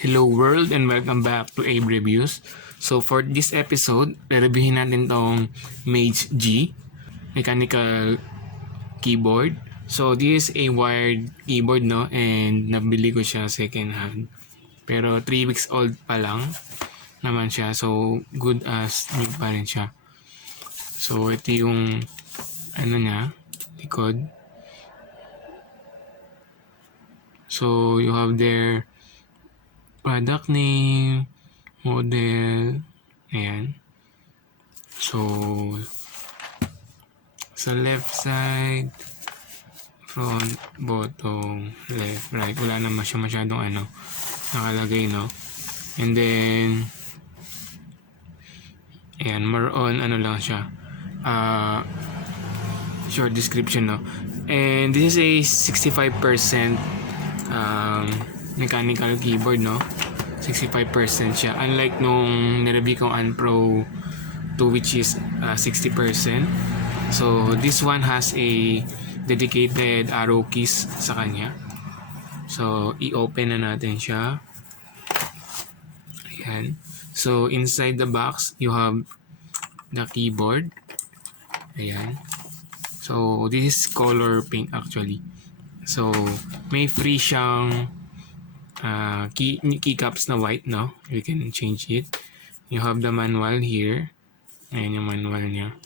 Hello world and welcome back to Abe Reviews. So for this episode, reviewin natin tong MageGee mechanical keyboard. So this is a wired keyboard, no, and nabili ko siya second hand. Pero 3 weeks old pa lang naman siya, so good as new pa rin siya. So ito yung niya, likod. So you have their product name, model, ayan. So sa left side, front, bottom, left, right, wala naman siya masyadong nakalagay, no? And then ayan, more on lang siya, short description, no? And this is a 65% mechanical keyboard, no? 65% siya, unlike nung nireview kong Unpro 2 which is 60%. So this one has a dedicated arrow keys sa kanya. So i-open na natin siya. Ayan. So inside the box you have the keyboard. Ayan. So this is color pink actually. So may free siyang keycaps na white, no? You can change it. You have the manual here. Ayan yung manual niya.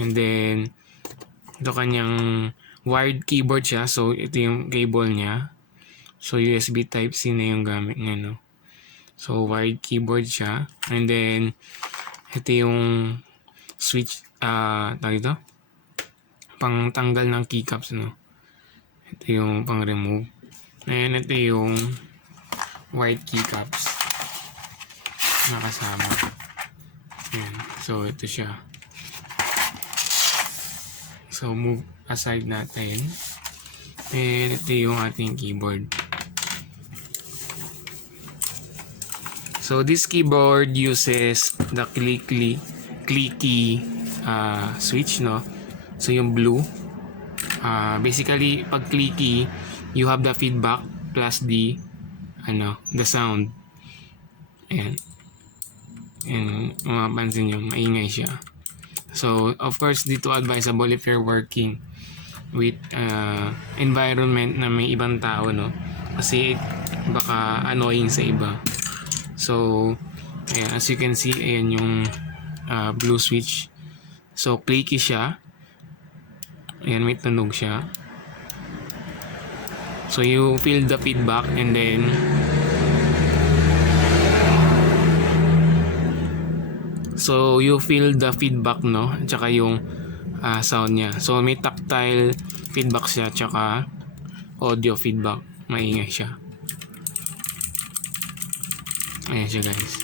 And then ito kanyang wired keyboard siya. So ito yung cable niya. So USB Type-C na yung gamit niya, no? So wired keyboard siya. And then ito yung switch, tawag ito, pang tanggal ng keycaps, no? Ito yung pang remove. And ito yung white keycaps na kasama. Ayan. So ito siya. So move aside natin. And ito yung ating keyboard. So this keyboard uses the clicky switch, no? So yung blue. Basically pag clicky, you have the feedback plus the sound. Ayan. And mapapansin nyo, maingay siya. So of course dito advisable if you're working with environment na may ibang tao, no? Kasi baka annoying sa iba. So ayan, as you can see, ayan yung blue switch. So clicky siya. Ayan, may tunog siya. So you feel the feedback and then no? At saka yung sound niya. So may tactile feedback siya, tsaka audio feedback. Maingay siya. Ayan siya, guys.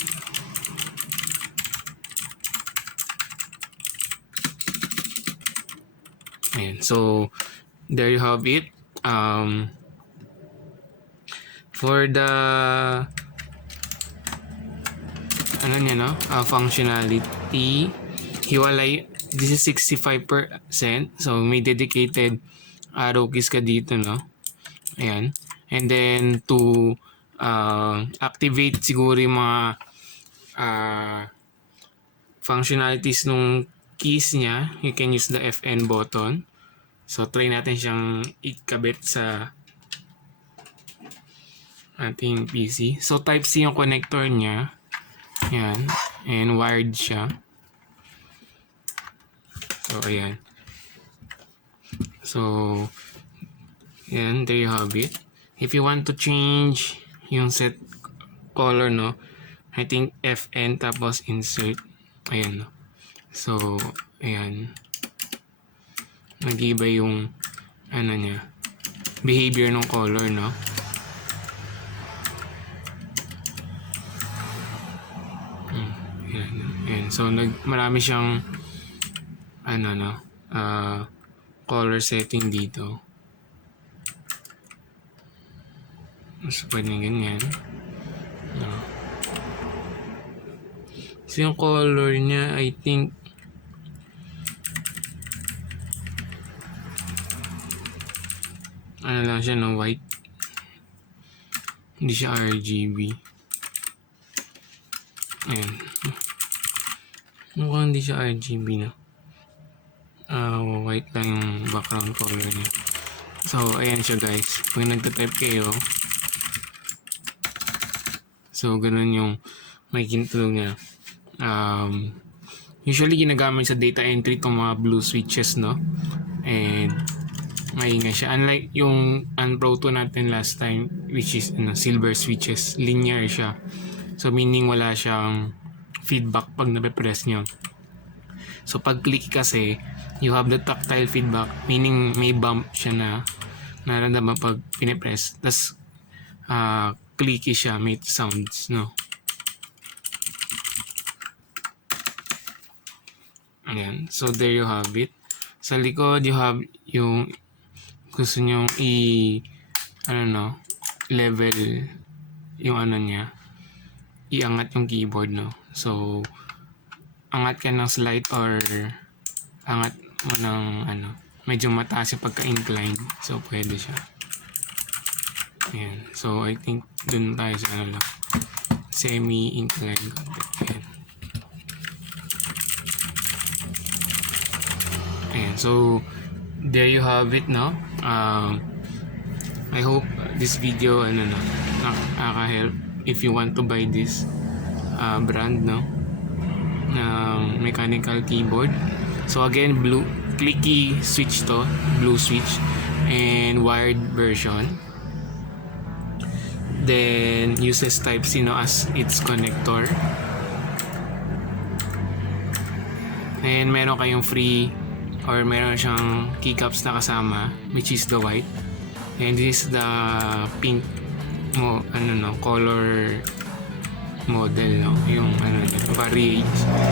Ayan. So there you have it. For the niya, no? Functionality, hiwalay. This is 65%. So may dedicated arrow keys ka dito, no? Ayan. And then to activate siguro yung mga functionalities nung keys niya, you can use the FN button. So try natin siyang ikabit sa ating PC. So Type-C yung connector niya. Ayan. And wired siya. So ayan. So ayan, there you have it. If you want to change yung set color, no, I think FN tapos insert. Ayan, no. So ayan, nag-iba yung niya, behavior ng color, no. Ayan. So marami siyang color setting dito. Mas pwede ganyan, no. So yung color niya, I think lang siya, no, white. Hindi siya RGB. Ayan. Mukhang hindi siya RGB na. White lang yung background color niya. So, ayan siya guys. Pag nagtatype kayo, so ganun yung makikita niya. Usually ginagamit sa data entry itong mga blue switches, no? And maingay siya. Unlike yung Unpro 2 natin last time, which is silver switches, linear siya. So meaning wala siyang feedback pag nape-press nyo. So pag click kasi, you have the tactile feedback, meaning may bump siya na nararamdaman pag pinipress. Tapos clicky siya, may sounds, no? Ayan. So there you have it. Sa likod, you have yung gusto nyong level yung niya, iangat yung keyboard, no? So angat ka ng slide or angat mo ng medyo mataas yung pagka-incline, so pwede siya. Ayan. So I think dun tayo sa semi-inclined content. Ayan. Ayan. So there you have it, no? I hope this video nakaka-help if you want to buy this brand, no, ng mechanical keyboard. So again, blue clicky switch to, blue switch, and wired version. Then uses Type-C, no, as its connector. And meron kayong free or meron siyang keycaps na kasama, which is the white. And this is the pink color model, no? Yung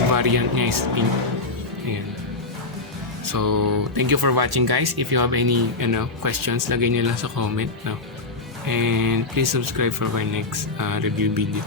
variant niya is pink. Ayan. So, thank you for watching, guys. If you have any questions, lagay nyo lang sa comment, no? And please subscribe for our next review video.